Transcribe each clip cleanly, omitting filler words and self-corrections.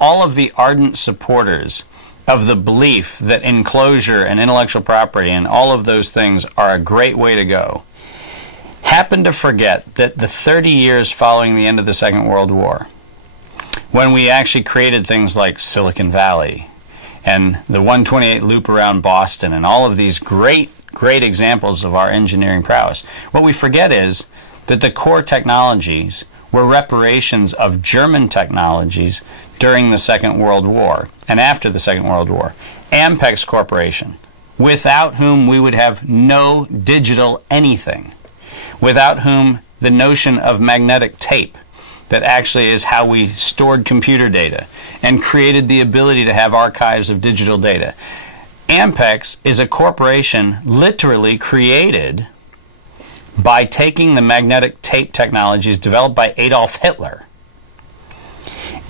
all of the ardent supporters of the belief that enclosure and intellectual property and all of those things are a great way to go happen to forget that the 30 years following the end of the Second World War, when we actually created things like Silicon Valley and the 128 loop around Boston and all of these great examples of our engineering prowess, what we forget is that the core technologies were reparations of German technologies during the Second World War and after the Second World War. Ampex Corporation, without whom we would have no digital anything, without whom the notion of magnetic tape, that actually is how we stored computer data and created the ability to have archives of digital data. Ampex is a corporation literally created by taking the magnetic tape technologies developed by Adolf Hitler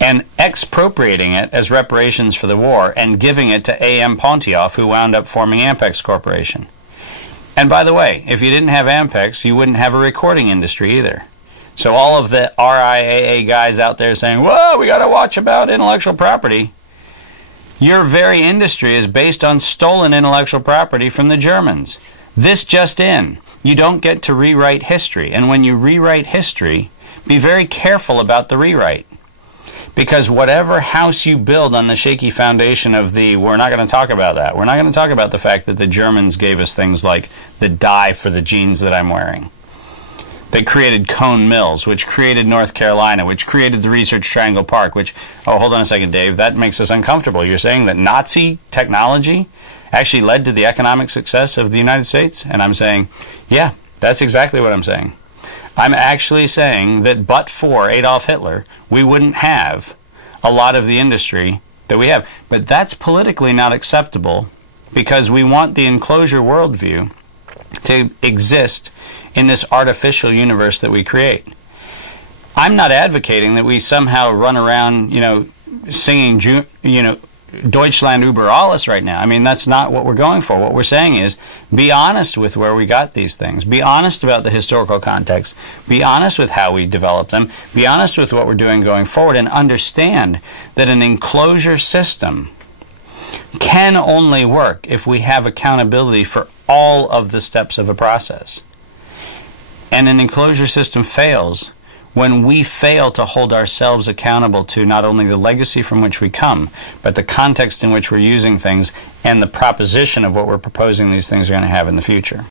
and expropriating it as reparations for the war and giving it to A.M. Pontioff, who wound up forming Ampex Corporation. And by the way, if you didn't have Ampex, you wouldn't have a recording industry either. So all of the RIAA guys out there saying, whoa, we got to watch about intellectual property. Your very industry is based on stolen intellectual property from the Germans. This just in. You don't get to rewrite history. And when you rewrite history, be very careful about the rewrite. Because whatever house you build on the shaky foundation of the, we're not going to talk about that. We're not going to talk about the fact that the Germans gave us things like the dye for the jeans that I'm wearing. They created Cone Mills, which created North Carolina, which created the Research Triangle Park, which, oh, hold on a second, Dave, that makes us uncomfortable. You're saying that Nazi technology actually led to the economic success of the United States? And I'm saying, yeah, that's exactly what I'm saying. I'm actually saying that but for Adolf Hitler, we wouldn't have a lot of the industry that we have. But that's politically not acceptable because we want the enclosure worldview to exist in this artificial universe that we create. I'm not advocating that we somehow run around, singing, Deutschland über alles right now. I mean, that's not what we're going for. What we're saying is, be honest with where we got these things. Be honest about the historical context. Be honest with how we developed them. Be honest with what we're doing going forward, and understand that an enclosure system can only work if we have accountability for all of the steps of a process. And an enclosure system fails when we fail to hold ourselves accountable to not only the legacy from which we come, but the context in which we're using things and the proposition of what we're proposing these things are going to have in the future.